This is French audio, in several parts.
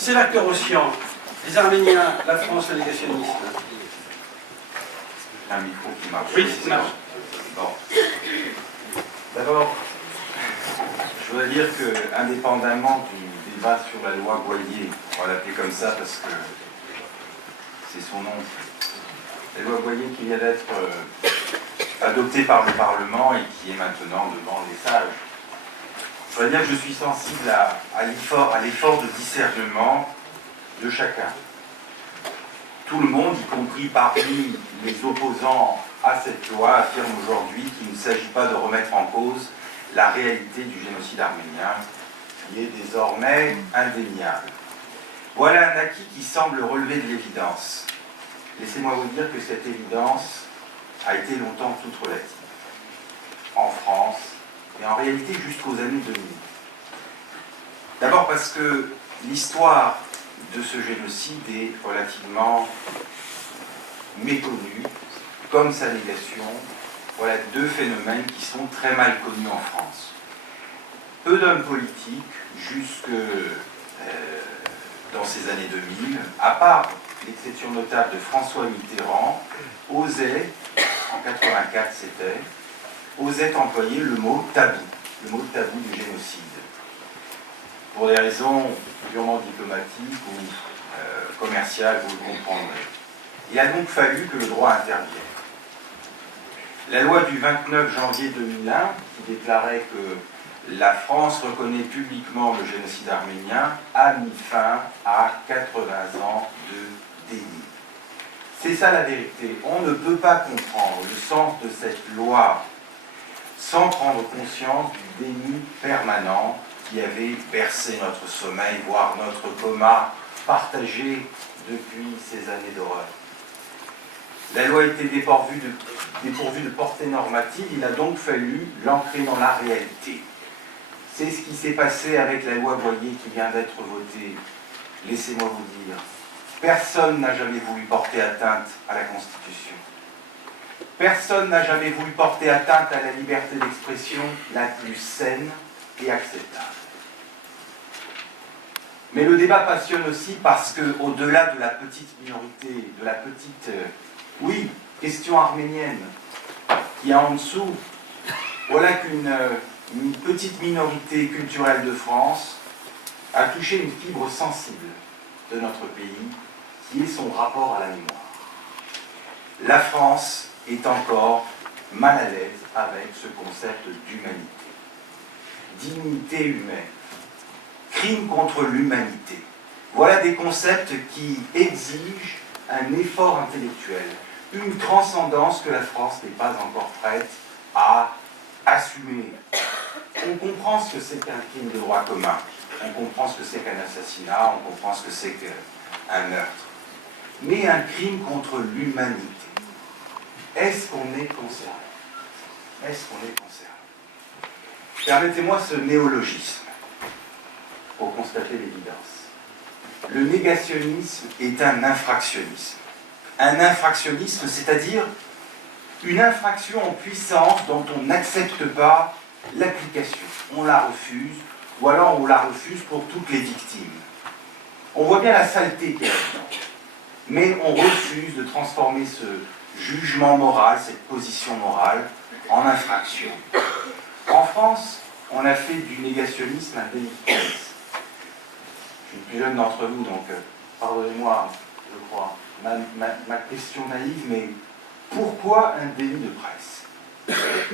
C'est l'acteur oscillant. Les Arméniens, la France, le négationnisme. Un micro qui marche. Oui, ça marche. Bon. D'abord, je voudrais dire que, indépendamment du débat sur la loi Boyer, on va l'appeler comme ça parce que c'est son nom, la loi Boyer qui vient d'être adoptée par le Parlement et qui est maintenant devant les sages. Je voudrais dire que je suis sensible à l'effort de discernement de chacun. Tout le monde, y compris parmi les opposants à cette loi, affirme aujourd'hui qu'il ne s'agit pas de remettre en cause la réalité du génocide arménien, qui est désormais indéniable. Voilà un acquis qui semble relever de l'évidence. Laissez-moi vous dire que cette évidence a été longtemps toute relative. En France, et en réalité jusqu'aux années 2000. D'abord parce que l'histoire de ce génocide est relativement méconnue, comme sa négation. Voilà deux phénomènes qui sont très mal connus en France. Peu d'hommes politiques, jusque dans ces années 2000, à part l'exception notable de François Mitterrand, osaient, en 84 c'était, osaient employer le mot tabou du génocide. Pour des raisons purement diplomatiques ou commerciales, vous le comprendrez. Il a donc fallu que le droit intervienne. La loi du 29 janvier 2001, qui déclarait que la France reconnaît publiquement le génocide arménien, a mis fin à 80 ans de déni. C'est ça la vérité. On ne peut pas comprendre le sens de cette loi sans prendre conscience du déni permanent qui avait bercé notre sommeil, voire notre coma partagé depuis ces années d'horreur. La loi était dépourvue de portée normative, il a donc fallu l'ancrer dans la réalité. C'est ce qui s'est passé avec la loi Boyer qui vient d'être votée. Laissez-moi vous dire, personne n'a jamais voulu porter atteinte à la Constitution. Personne n'a jamais voulu porter atteinte à la liberté d'expression la plus saine et acceptable. Mais le débat passionne aussi parce qu'au-delà de la petite minorité, de la petite, question arménienne, qui est en dessous, voilà qu'une petite minorité culturelle de France a touché une fibre sensible de notre pays, qui est son rapport à la mémoire. La France est encore mal à l'aise avec ce concept d'humanité. Dignité humaine, crime contre l'humanité. Voilà des concepts qui exigent un effort intellectuel, une transcendance que la France n'est pas encore prête à assumer. On comprend ce que c'est qu'un crime de droit commun, on comprend ce que c'est qu'un assassinat, on comprend ce que c'est qu'un meurtre. Mais un crime contre l'humanité, est-ce qu'on est concerné? Est-ce qu'on est concerné? Permettez-moi ce néologisme pour constater l'évidence. Le négationnisme est un infractionnisme. Un infractionnisme, c'est-à-dire une infraction en puissance dont on n'accepte pas l'application. On la refuse, ou alors on la refuse pour toutes les victimes. On voit bien la saleté qu'il y a dedans. Mais on refuse de transformer ce jugement moral, cette position morale, en infraction. En France, on a fait du négationnisme un délit de presse. Je suis le plus jeune d'entre vous, donc pardonnez-moi, je crois, ma question naïve, mais pourquoi un délit de presse?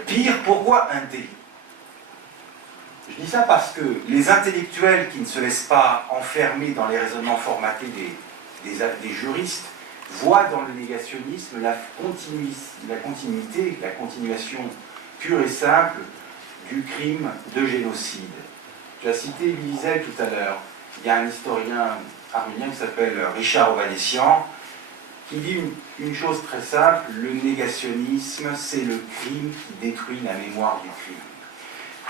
Pire, pourquoi un délit? Je dis ça parce que les intellectuels qui ne se laissent pas enfermer dans les raisonnements formatés des juristes voient dans le négationnisme la continuité, la continuation pure et simple du crime de génocide. Tu as cité Wiesel tout à l'heure. Il y a un historien arménien qui s'appelle Richard Ovanessian qui dit une chose très simple: le négationnisme, c'est le crime qui détruit la mémoire du crime.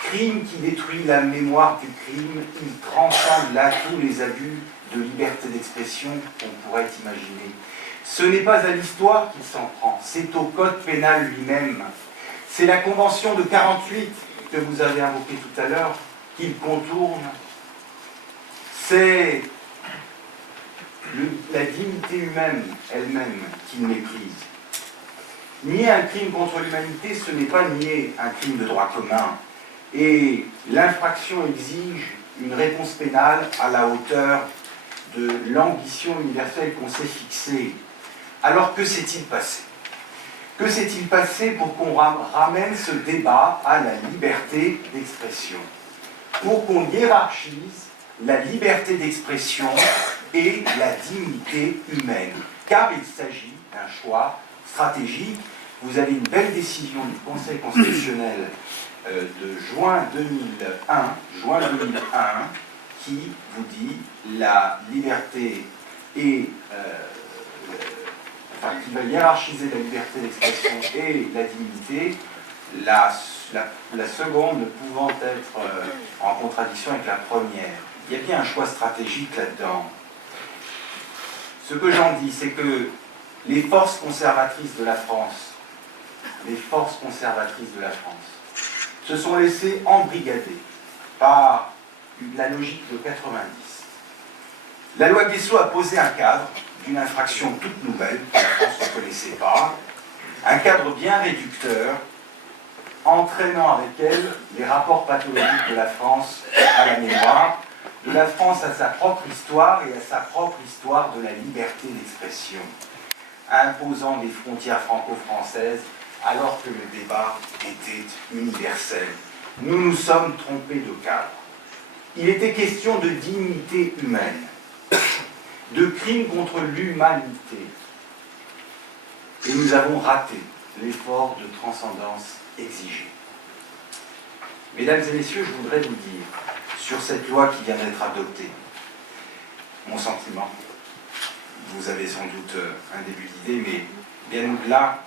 Crime qui détruit la mémoire du crime, il transcende là tous les abus de liberté d'expression qu'on pourrait imaginer. Ce n'est pas à l'histoire qu'il s'en prend, c'est au code pénal lui-même. C'est la convention de 48 que vous avez invoquée tout à l'heure qu'il contourne. C'est la dignité humaine elle-même qu'il méprise. Nier un crime contre l'humanité, ce n'est pas nier un crime de droit commun. Et l'infraction exige une réponse pénale à la hauteur de l'ambition universelle qu'on s'est fixée. Alors que s'est-il passé? Que s'est-il passé pour qu'on ramène ce débat à la liberté d'expression? Pour qu'on hiérarchise la liberté d'expression et la dignité humaine. Car il s'agit d'un choix stratégique. Vous avez une belle décision du Conseil constitutionnel de juin 2001, qui vous dit la liberté et qui va hiérarchiser la liberté d'expression et la dignité, la seconde ne pouvant être en contradiction avec la première. Il y a bien un choix stratégique là-dedans. Ce que j'en dis, c'est que les forces conservatrices de la France, se sont laissées embrigader par la logique de 90. La loi Guessot a posé un cadre d'une infraction toute nouvelle, que la France ne connaissait pas, un cadre bien réducteur, entraînant avec elle les rapports pathologiques de la France à la mémoire, de la France à sa propre histoire et à sa propre histoire de la liberté d'expression, imposant des frontières franco-françaises alors que le débat était universel. Nous nous sommes trompés de cadre. Il était question de dignité humaine, de crime contre l'humanité. Et nous avons raté l'effort de transcendance exigé. Mesdames et messieurs, je voudrais vous dire, sur cette loi qui vient d'être adoptée, mon sentiment, vous avez sans doute un début d'idée, mais bien au-delà,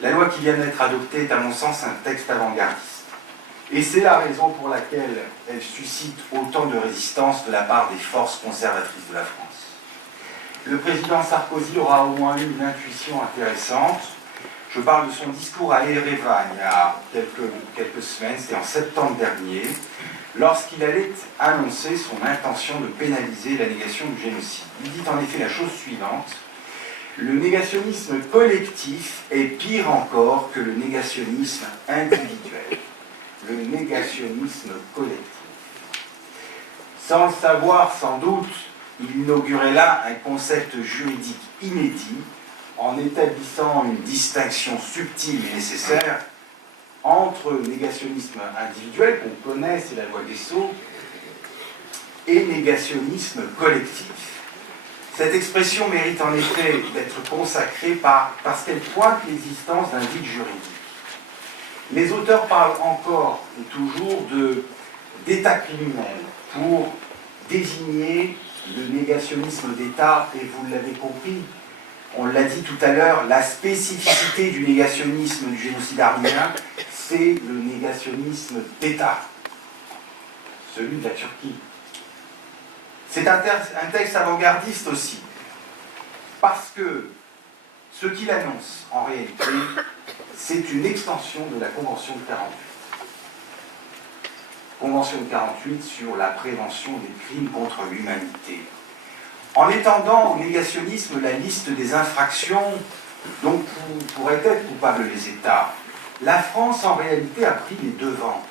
la loi qui vient d'être adoptée est à mon sens un texte avant-gardiste. Et c'est la raison pour laquelle elle suscite autant de résistance de la part des forces conservatrices de la France. Le président Sarkozy aura au moins eu une intuition intéressante. Je parle de son discours à Erevan il y a quelques semaines, c'était en septembre dernier, lorsqu'il allait annoncer son intention de pénaliser la négation du génocide. Il dit en effet la chose suivante: le négationnisme collectif est pire encore que le négationnisme individuel. Le négationnisme collectif. Sans le savoir, sans doute, il inaugurait là un concept juridique inédit en établissant une distinction subtile et nécessaire entre négationnisme individuel, qu'on connaît, c'est la loi Guessot, et négationnisme collectif. Cette expression mérite en effet d'être consacrée parce qu'elle pointe l'existence d'un vide juridique. Les auteurs parlent encore et toujours d'état criminel pour désigner le négationnisme d'État, et vous l'avez compris, on l'a dit tout à l'heure, la spécificité du négationnisme du génocide arménien, c'est le négationnisme d'État, celui de la Turquie. C'est un texte avant-gardiste aussi, parce que ce qu'il annonce, en réalité, c'est une extension de la Convention de 48. Convention de 48 sur la prévention des crimes contre l'humanité. En étendant au négationnisme la liste des infractions dont pourraient être coupables les États, la France, en réalité, a pris les devants.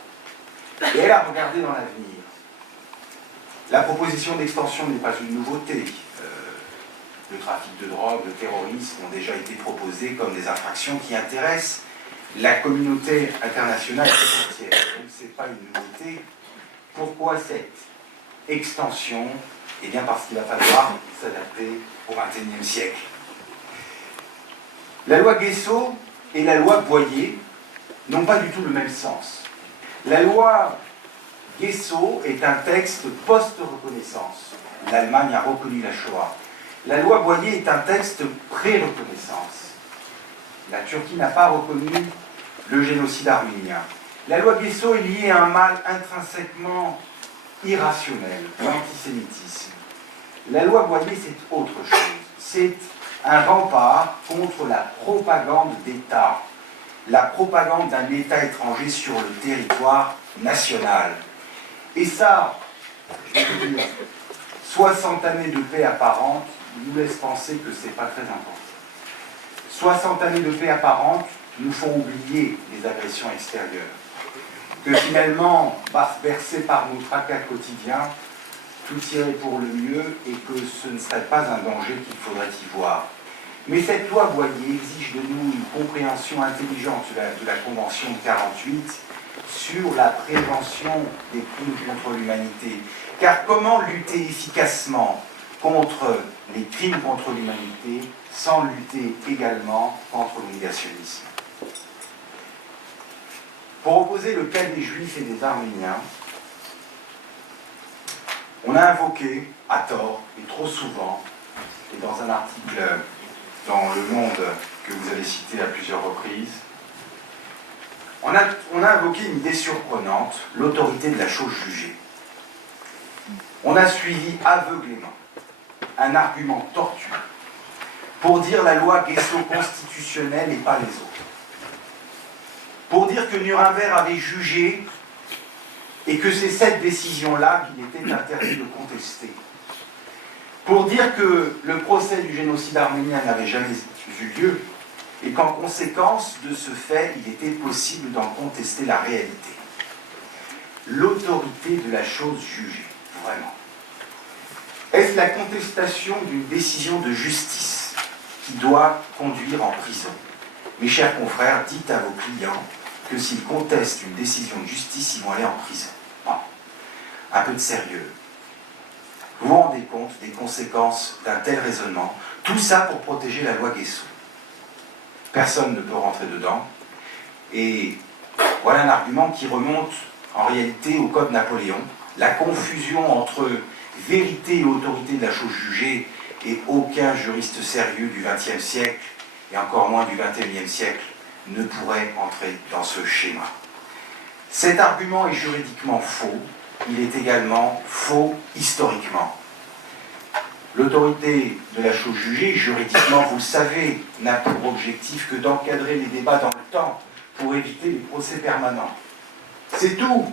Et elle a regardé dans l'avenir. La proposition d'extension n'est pas une nouveauté. Le trafic de drogue, le terrorisme ont déjà été proposés comme des infractions qui intéressent la communauté internationale tout entière. Donc ce n'est pas une nouveauté. Pourquoi cette extension? Eh bien parce qu'il va falloir s'adapter au XXIe siècle. La loi Guessot et la loi Boyer n'ont pas du tout le même sens. La loi Guessot est un texte post-reconnaissance. L'Allemagne a reconnu la Shoah. La loi Boyer est un texte pré-reconnaissance. La Turquie n'a pas reconnu le génocide arménien. La loi Guessot est liée à un mal intrinsèquement irrationnel, l'antisémitisme. La loi Boyer, c'est autre chose. C'est un rempart contre la propagande d'État, la propagande d'un État étranger sur le territoire national. Et ça, je vais vous dire, 60 années de paix apparente nous laissent penser que ce n'est pas très important. 60 années de paix apparente nous font oublier les agressions extérieures. Que finalement, bercés par nos tracas quotidiens, tout irait pour le mieux et que ce ne serait pas un danger qu'il faudrait y voir. Mais cette loi Boyer exige de nous une compréhension intelligente de la Convention de 1948 sur la prévention des crimes contre l'humanité. Car comment lutter efficacement contre les crimes contre l'humanité sans lutter également contre le négationnisme? Pour opposer le cas des Juifs et des Arméniens, on a invoqué, à tort et trop souvent, et dans un article dans Le Monde que vous avez cité à plusieurs reprises, on a invoqué une idée surprenante, l'autorité de la chose jugée. On a suivi aveuglément un argument tortueux pour dire la loi Guesso-constitutionnelle et pas les autres. Pour dire que Nuremberg avait jugé et que c'est cette décision-là qu'il était interdit de contester. Pour dire que le procès du génocide arménien n'avait jamais eu lieu et qu'en conséquence de ce fait, il était possible d'en contester la réalité. L'autorité de la chose jugée, vraiment. Est-ce la contestation d'une décision de justice qui doit conduire en prison? Mes chers confrères, dites à vos clients que s'ils contestent une décision de justice, ils vont aller en prison. Bon. Un peu de sérieux. Vous vous rendez compte des conséquences d'un tel raisonnement? Tout ça pour protéger la loi Guesso. Personne ne peut rentrer dedans. Et voilà un argument qui remonte en réalité au Code Napoléon. La confusion entre vérité et autorité de la chose jugée, et aucun juriste sérieux du XXe siècle, et encore moins du XXIe siècle, ne pourrait entrer dans ce schéma. Cet argument est juridiquement faux, il est également faux historiquement. L'autorité de la chose jugée, juridiquement, vous le savez, n'a pour objectif que d'encadrer les débats dans le temps pour éviter les procès permanents. C'est tout.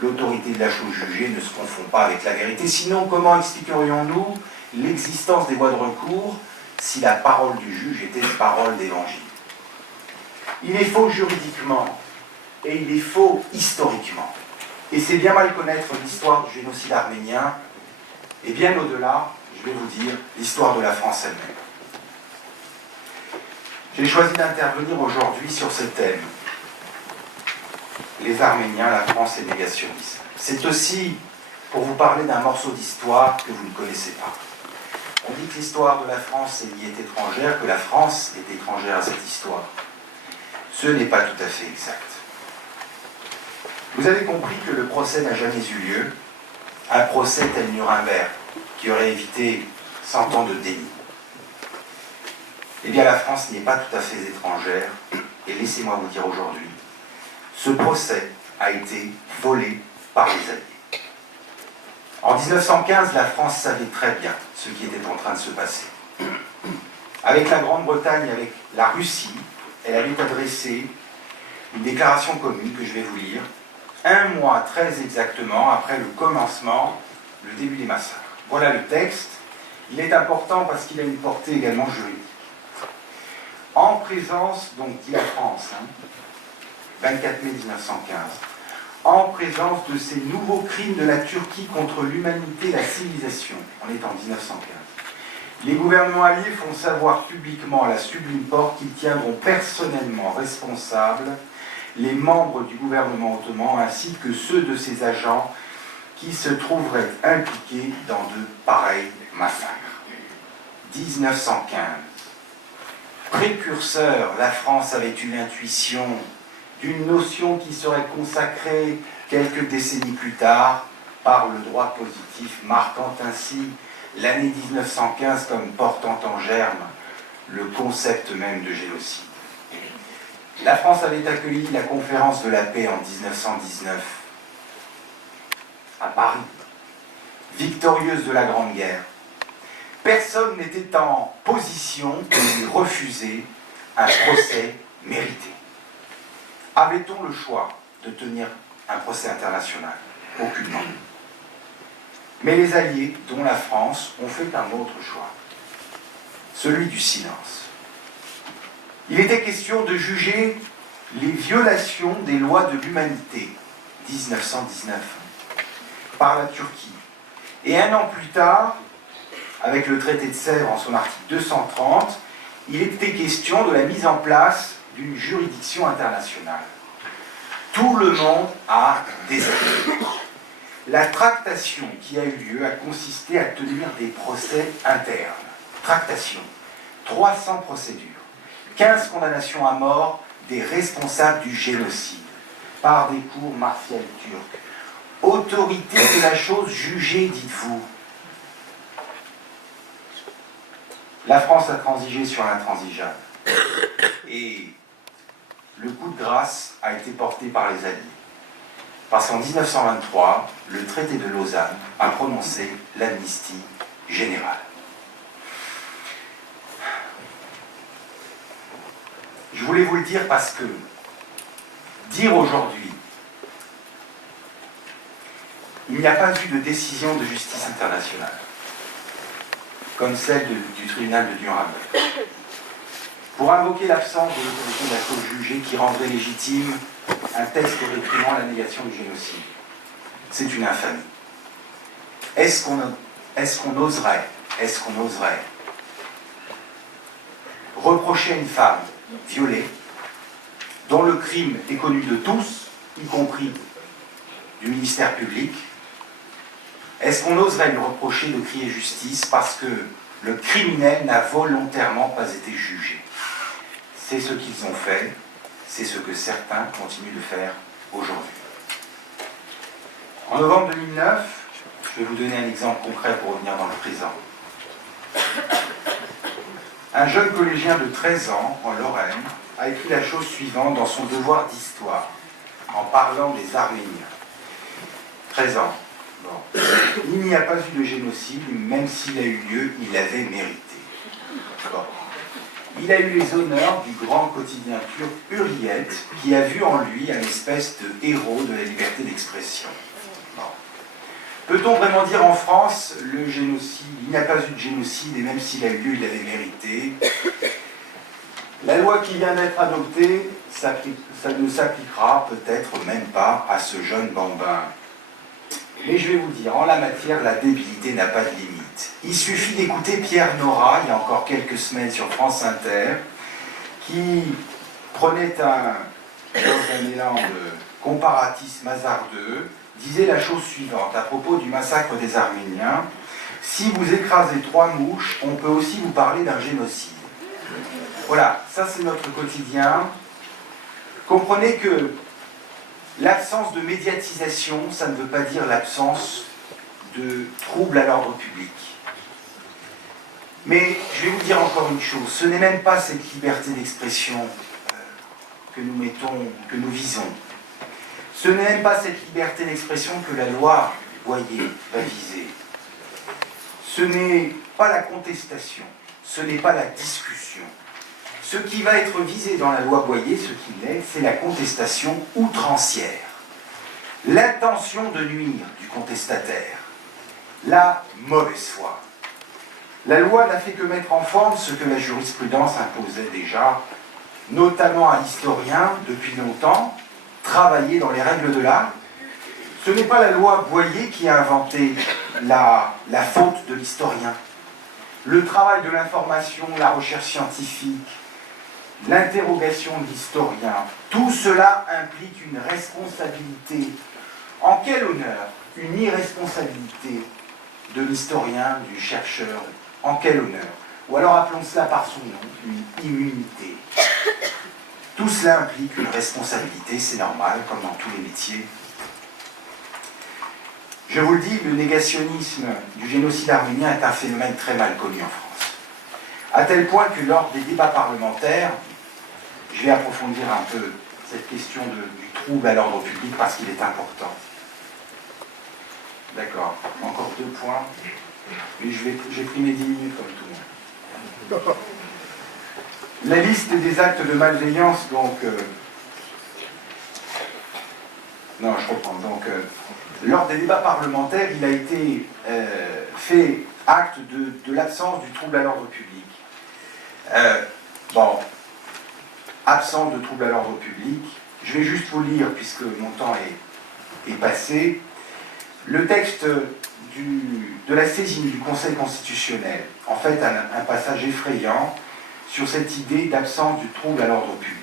L'autorité de la chose jugée ne se confond pas avec la vérité. Sinon, comment expliquerions-nous l'existence des voies de recours si la parole du juge était une parole d'évangile? Il est faux juridiquement et il est faux historiquement. Et c'est bien mal connaître l'histoire du génocide arménien et bien au-delà, je vais vous dire, l'histoire de la France elle-même. J'ai choisi d'intervenir aujourd'hui sur ce thème. Les Arméniens, la France et le négationnisme. C'est aussi pour vous parler d'un morceau d'histoire que vous ne connaissez pas. On dit que l'histoire de la France y est étrangère, que la France est étrangère à cette histoire. Ce n'est pas tout à fait exact. Vous avez compris que le procès n'a jamais eu lieu, un procès tel Nuremberg, qui aurait évité 100 ans de déni. Eh bien, la France n'y est pas tout à fait étrangère, et laissez-moi vous dire aujourd'hui, ce procès a été volé par les Alliés. En 1915, la France savait très bien ce qui était en train de se passer. Avec la Grande-Bretagne, avec la Russie, elle avait adressé une déclaration commune que je vais vous lire, un mois très exactement après le commencement, le début des massacres. Voilà le texte. Il est important parce qu'il a une portée également juridique. En présence, donc dit la France, 24 mai 1915, en présence de ces nouveaux crimes de la Turquie contre l'humanité et la civilisation, on est en 1915, les gouvernements alliés font savoir publiquement à la Sublime Porte qu'ils tiendront personnellement responsables les membres du gouvernement ottoman ainsi que ceux de ses agents qui se trouveraient impliqués dans de pareils massacres. 1915. Précurseur, la France avait eu l'intuition d'une notion qui serait consacrée quelques décennies plus tard par le droit positif, marquant ainsi l'année 1915 comme portant en germe le concept même de génocide. La France avait accueilli la conférence de la paix en 1919 à Paris, victorieuse de la Grande Guerre. Personne n'était en position de lui refuser un procès mérité. Avait-on le choix de tenir un procès international? Aucunement. Mais les Alliés, dont la France, ont fait un autre choix, celui du silence. Il était question de juger les violations des lois de l'humanité, 1919, par la Turquie. Et un an plus tard, avec le traité de Sèvres en son article 230, il était question de la mise en place d'une juridiction internationale. Tout le monde a déserté. La tractation qui a eu lieu a consisté à tenir des procès internes. Tractation. 300 procédures. 15 condamnations à mort des responsables du génocide par des cours martiales turques. Autorité de la chose jugée, dites-vous. La France a transigé sur l'intransigeable. Et le coup de grâce a été porté par les Alliés. Parce qu'en 1923, le traité de Lausanne a prononcé l'amnistie générale. Je voulais vous le dire parce que dire aujourd'hui il n'y a pas eu de décision de justice internationale comme celle du tribunal de Nuremberg pour invoquer l'absence de l'autorité de la chose jugée qui rendrait légitime un texte réprimant la négation du génocide. C'est une infamie. Est-ce qu'on oserait reprocher à une femme violée, dont le crime est connu de tous, y compris du ministère public, est-ce qu'on oserait lui reprocher de crier justice parce que le criminel n'a volontairement pas été jugé? C'est ce qu'ils ont fait, c'est ce que certains continuent de faire aujourd'hui. En novembre 2009, je vais vous donner un exemple concret pour revenir dans le présent. Un jeune collégien de 13 ans, en Lorraine, a écrit la chose suivante dans son devoir d'histoire, en parlant des Arméniens. 13 ans. Bon. Il n'y a pas eu de génocide, même s'il a eu lieu, il l'avait mérité. Bon. Il a eu les honneurs du grand quotidien turc Hürriyet, qui a vu en lui un espèce de héros de la liberté d'expression. Bon. Peut-on vraiment dire en France, le génocide, il n'y a pas eu de génocide, et même s'il a eu lieu, il l'avait mérité? La loi qui vient d'être adoptée, ça ne s'appliquera peut-être même pas à ce jeune bambin. Mais je vais vous dire, en la matière, la débilité n'a pas de limite. Il suffit d'écouter Pierre Nora, il y a encore quelques semaines sur France Inter, qui prenait dans un élan de comparatisme hasardeux, disait la chose suivante, à propos du massacre des Arméniens: si vous écrasez 3 mouches, on peut aussi vous parler d'un génocide. Voilà, ça c'est notre quotidien. Comprenez que l'absence de médiatisation, ça ne veut pas dire l'absence de troubles à l'ordre public. Mais je vais vous dire encore une chose, ce n'est même pas cette liberté d'expression que nous visons. Ce n'est même pas cette liberté d'expression que la loi Boyer va viser. Ce n'est pas la contestation, ce n'est pas la discussion. Ce qui va être visé dans la loi Boyer, ce qu'il est, c'est la contestation outrancière. L'intention de nuire du contestataire. La mauvaise foi. La loi n'a fait que mettre en forme ce que la jurisprudence imposait déjà, notamment à l'historien depuis longtemps, travailler dans les règles de l'art. Ce n'est pas la loi Boyer qui a inventé la faute de l'historien. Le travail de l'information, la recherche scientifique, l'interrogation de l'historien, tout cela implique une responsabilité. En quel honneur? Une irresponsabilité de l'historien, du chercheur. En quel honneur? Ou alors appelons cela par son nom, une immunité. Tout cela implique une responsabilité, c'est normal, comme dans tous les métiers. Je vous le dis, le négationnisme du génocide arménien est un phénomène très mal connu en France. À tel point que lors des débats parlementaires, je vais approfondir un peu cette question du trouble à l'ordre public parce qu'il est important. D'accord, encore 2 points. Et j'ai pris mes 10 minutes comme tout le monde. La liste des actes de malveillance, donc... non, je reprends. Donc, lors des débats parlementaires, il a été fait acte de l'absence du trouble à l'ordre public. Bon, absence de trouble à l'ordre public, je vais juste vous lire, puisque mon temps est passé, le texte de la saisine du Conseil constitutionnel, en fait un passage effrayant sur cette idée d'absence du trouble à l'ordre public,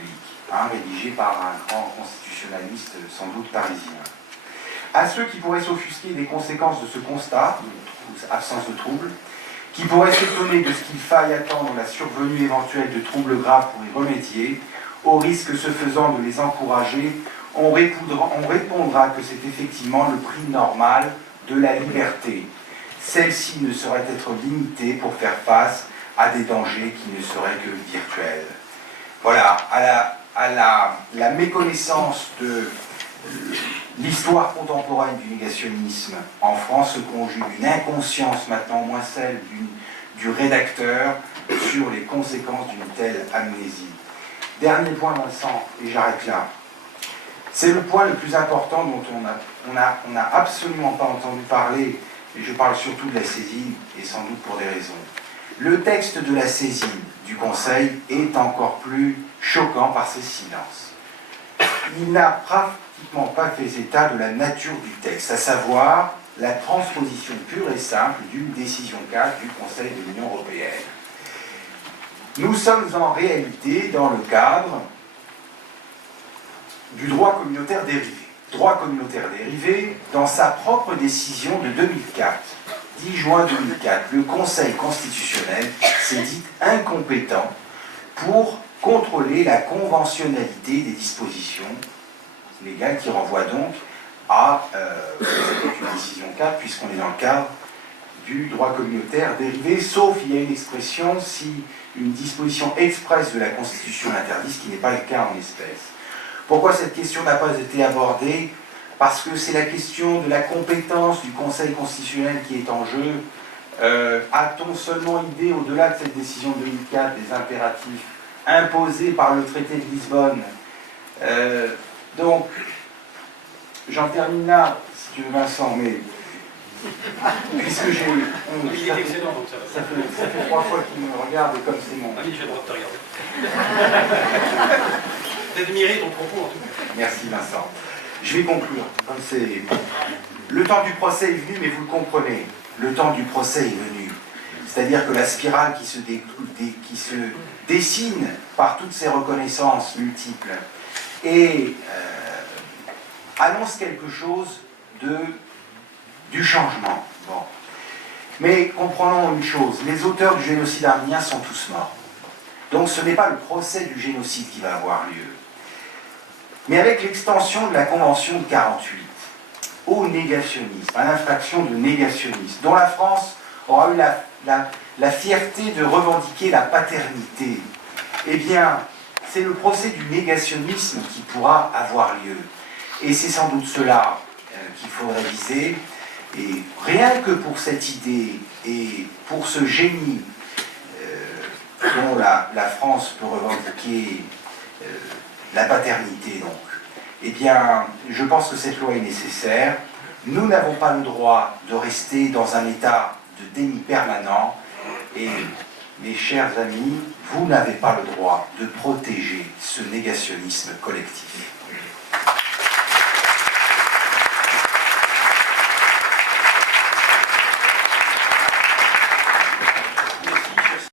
rédigé par un grand constitutionnaliste sans doute parisien. À ceux qui pourraient s'offusquer des conséquences de ce constat, absence de trouble, qui pourraient s'étonner de ce qu'il faille attendre la survenue éventuelle de troubles graves pour y remédier, au risque ce faisant de les encourager, on répondra que c'est effectivement le prix normal de la liberté. Celle-ci ne saurait être limitée pour faire face à des dangers qui ne seraient que virtuels. Voilà, à la méconnaissance de l'histoire contemporaine du négationnisme en France se conjugue une inconscience, maintenant au moins celle du rédacteur, sur les conséquences d'une telle amnésie. Dernier point, Vincent, et j'arrête là. C'est le point le plus important dont on n'a absolument pas entendu parler, et je parle surtout de la saisine, et sans doute pour des raisons. Le texte de la saisine du Conseil est encore plus choquant par ses silences. Il n'a pratiquement pas fait état de la nature du texte, à savoir la transposition pure et simple d'une décision cadre du Conseil de l'Union européenne. Nous sommes en réalité dans le cadre du droit communautaire dérivé. Droit communautaire dérivé, dans sa propre décision de 2004, 10 juin 2004, le Conseil constitutionnel s'est dit incompétent pour contrôler la conventionnalité des dispositions légales qui renvoient donc à une décision cadre, puisqu'on est dans le cadre du droit communautaire dérivé, sauf il y a une expression si une disposition expresse de la Constitution l'interdit, ce qui n'est pas le cas en espèces. Pourquoi cette question n'a pas été abordée? Parce que c'est la question de la compétence du Conseil constitutionnel qui est en jeu. A-t-on seulement idée, au-delà de cette décision de 2004, des impératifs imposés par le traité de Lisbonne? Donc, j'en termine là, si tu veux, Vincent, mais puisque j'ai... Il est excellent, donc ça fait 3 fois qu'il me regarde, et comme c'est mon... Ah oui, j'ai le droit de te regarder. D'admirer ton propos, en tout cas. Merci, Vincent. Je vais conclure. Le temps du procès est venu, mais vous le comprenez, le temps du procès est venu. C'est-à-dire que la spirale qui se dessine par toutes ces reconnaissances multiples et annonce quelque chose du changement. Bon. Mais comprenons une chose, les auteurs du génocide arménien sont tous morts. Donc ce n'est pas le procès du génocide qui va avoir lieu. Mais avec l'extension de la Convention de 1948 au négationnisme, à l'infraction de négationnisme, dont la France aura eu la fierté de revendiquer la paternité, eh bien, c'est le procès du négationnisme qui pourra avoir lieu. Et c'est sans doute cela qu'il faudrait viser. Et rien que pour cette idée et pour ce génie dont la France peut revendiquer la paternité, donc, eh bien, je pense que cette loi est nécessaire. Nous n'avons pas le droit de rester dans un état de déni permanent. Et, mes chers amis, vous n'avez pas le droit de protéger ce négationnisme collectif.